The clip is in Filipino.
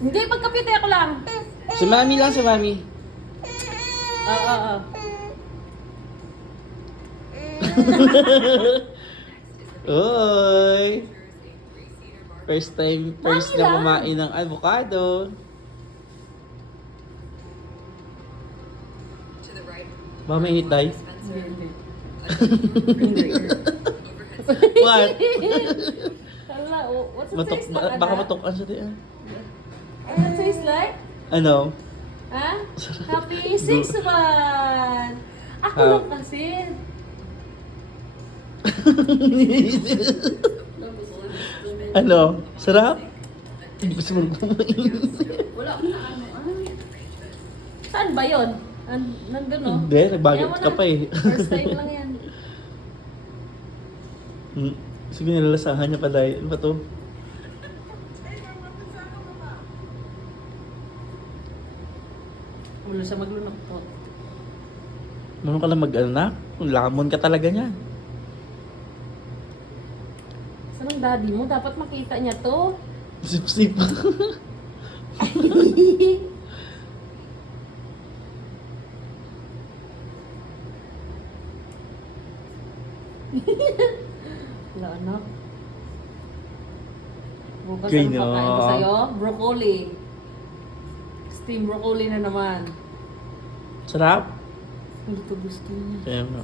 Hindi, pagkapite ako lang. Si Mami lang, si Mami. Oo. Oy! First Mami na lang. kumain ng avocado. Ba, may hitay? Hindi. What? Hala, what's the Matok, taste like, baka anak? matukan siya din. What's the taste like? Ano? Ha? Happy 6 naman! Ako Ah. lang kasi. Ano? Sarap? Gusto mong kumain? Wala ko na ano. Saan ba yun? Nandun, no? Hindi, nagbagot Kaya mo ka na. pa eh. First time lang yan. Sige, nilalasahan niya pa dahil. Ano ba to? Wala siya maglunok po. Marunong ka lang mag-anak? Lamon ka talaga niya. Saan ang daddy mo? Dapat makita niya to. Sip-sip. Wala, anak. Bukas Kay ang no. pakain ko sa'yo? Broccoli. Steam broccoli na naman. Sarap? Hindi ko gusto niya. Kaya mo.